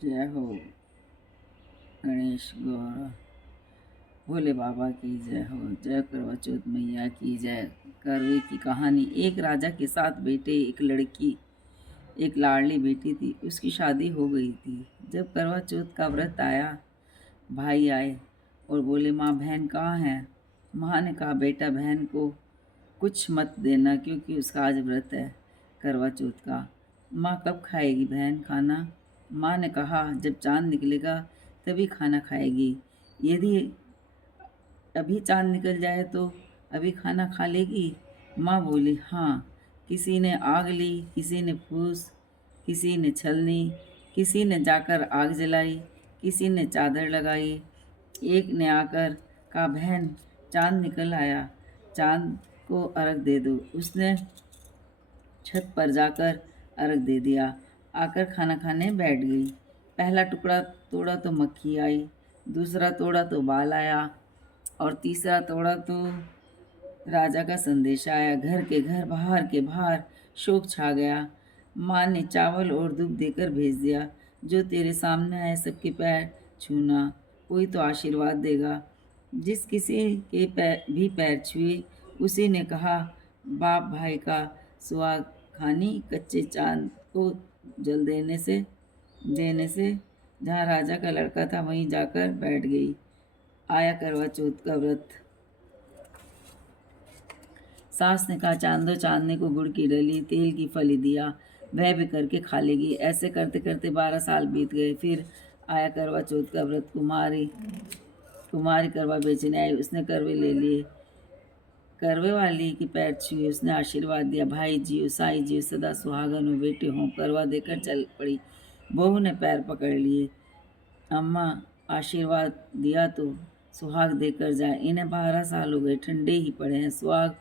जय हो गणेश गौर भोले बाबा की जय हो। जय करवा चौथ मैया की जय। करवे की कहानी। एक राजा के 7 बेटे, एक लड़की, एक लाडली बेटी थी। उसकी शादी हो गई थी। जब करवा चौथ का व्रत आया, भाई आए और बोले, माँ बहन कहाँ है। माँ ने कहा, बेटा बहन को कुछ मत देना क्योंकि उसका आज व्रत है करवा चौथ का। माँ कब खाएगी बहन खाना। माँ ने कहा, जब चांद निकलेगा तभी खाना खाएगी। यदि अभी चांद निकल जाए तो अभी खाना खा लेगी। माँ बोली, हाँ। किसी ने आग ली, किसी ने फूस, किसी ने छलनी, किसी ने जाकर आग जलाई, किसी ने चादर लगाई। एक ने आकर कहा, बहन चांद निकल आया, चांद को अर्घ दे दो। उसने छत पर जाकर अर्घ दे दिया। आकर खाना खाने बैठ गई। पहला टुकड़ा तोड़ा तो मक्खी आई, दूसरा तोड़ा तो बाल आया और तीसरा तोड़ा तो राजा का संदेश आया। घर के घर, बाहर के बाहर शोक छा गया। माँ ने चावल और दूध देकर भेज दिया। जो तेरे सामने आए सबके पैर छूना, कोई तो आशीर्वाद देगा। जिस किसी के पैर छुए, उसी ने कहा, बाप भाई का सुहाग खानी कच्चे चांद को जल देने से जहाँ राजा का लड़का था वहीं जाकर बैठ गई। आया करवा चौथ का व्रत। सास ने कहा, चांदो चांदने को गुड़ की डली, तेल की फली दिया, वह भी करके खा लेगी। ऐसे करते करते 12 साल बीत गए। फिर आया करवा चौथ का व्रत। कुमारी कुमारी करवा बेचने आई। उसने करवे ले लिए। करवे वाली के पैर छुए, उसने आशीर्वाद दिया, भाई जियो, साई जियो, सदा सुहागन हो, बेटे हों। करवा देकर चल पड़ी। बहू ने पैर पकड़ लिए। अम्मा आशीर्वाद दिया तो सुहाग देकर जाए। इन्हें 12 साल हो गए, ठंडे ही पड़े हैं। सुहाग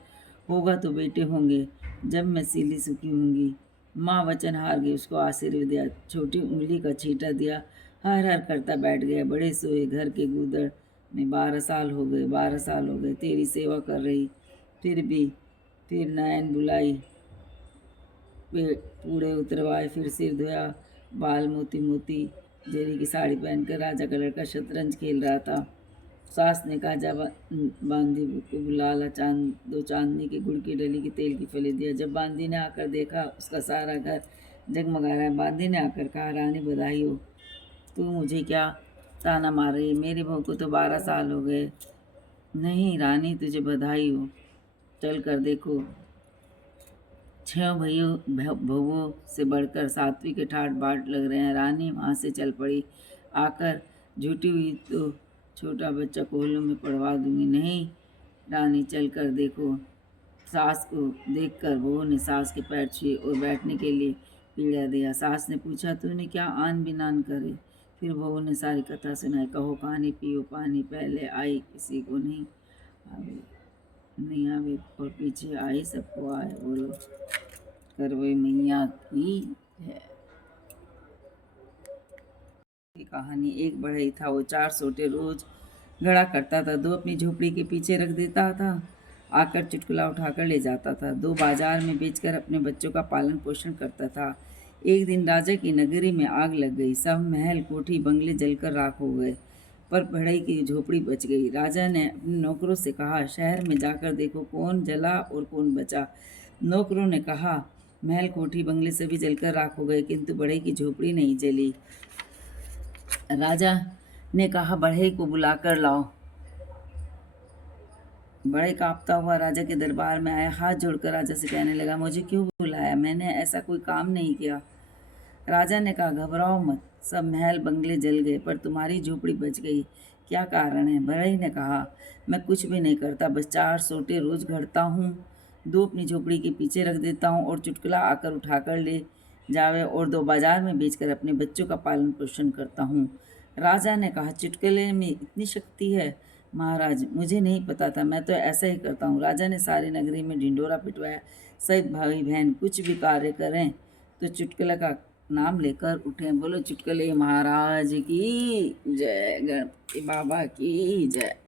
होगा तो बेटे होंगे, जब मैं सीली सुखी होंगी। माँ वचन हार गई, उसको आशीर्वाद दिया, छोटी उंगली का छींटा दिया, हर हर करता बैठ गया। बड़े सोए घर के गूदड़ में 12 साल हो गए, 12 साल हो गए तेरी सेवा कर रही। फिर नयन बुलाई, पूड़े उतरवाए, फिर सिर धोया, बाल मोती मोती जेरी की साड़ी पहनकर राजा का लड़का शतरंज खेल रहा था। सास ने कहा, जब बांदी को बुला ला, दो चांदनी के गुड़ की डली की तेल की फली दिया। जब बांदी ने आकर देखा, उसका सारा घर जगमगा रहा है। बांदी ने आकर कहा, रानी बधाई हो, तू मुझे क्या ताना मार रही है, मेरी बहू को तो 12 साल हो गए। नहीं रानी, तुझे बधाई हो, चल कर देखो, 6 बहुओं से बढ़कर 7वीं के ठाट बाट लग रहे हैं। रानी वहाँ से चल पड़ी। आकर झूठी हुई तो छोटा बच्चा कोहलों में पड़वा दूंगी। नहीं रानी, चल कर देखो। सास को देखकर बहू ने सास के पैर छुए और बैठने के लिए पीढ़ा दिया। सास ने पूछा, तूने क्या आन बिनान करे। फिर बहू ने सारी कथा सुनाई। कहो कहानी, पियो पानी, पहले आई किसी को नहीं आवे, नहीं आवे और पीछे आई सबको आए। बोलो करवे मैया की है। कहानी। एक बढ़ई था, वो 4 सोटे रोज गड़ा करता था। 2 अपनी झोपड़ी के पीछे रख देता था, आकर चुटकुला उठाकर ले जाता था। 2 बाजार में बेचकर अपने बच्चों का पालन पोषण करता था। एक दिन राजा की नगरी में आग लग गई। सब महल, कोठी, बंगले जलकर राख हो गए, पर बढ़ई की झोपड़ी बच गई। राजा ने अपने नौकरों से कहा, शहर में जाकर देखो कौन जला और कौन बचा। नौकरों ने कहा, महल, कोठी, बंगले सभी जलकर राख हो गए, किंतु बढ़ई की झोपड़ी नहीं जली। राजा ने कहा, बढ़ई को बुलाकर लाओ। बढ़ई कांपता हुआ राजा के दरबार में आया। हाथ जोड़कर राजा से कहने लगा, मुझे क्यों बुलाया, मैंने ऐसा कोई काम नहीं किया। राजा ने कहा, घबराओ मत, सब महल बंगले जल गए पर तुम्हारी झोपड़ी बच गई, क्या कारण है। बढ़ई ने कहा, मैं कुछ भी नहीं करता, बस 4 सोटे रोज घड़ता हूँ, 2 अपनी झोपड़ी के पीछे रख देता हूँ और चुटकुला आकर उठाकर ले जावे, और 2 बाजार में बेचकर अपने बच्चों का पालन पोषण करता हूँ। राजा ने कहा, चुटकुले में इतनी शक्ति है। महाराज, मुझे नहीं पता था, मैं तो ऐसा ही करता हूँ। राजा ने सारी नगरी में ढिंडोरा पिटवाया। सब भाई बहन कुछ भी कार्य करें तो चुटकुला का नाम लेकर उठे। बोलो चुटकुले महाराज की जय, गणपति बाबा की जय।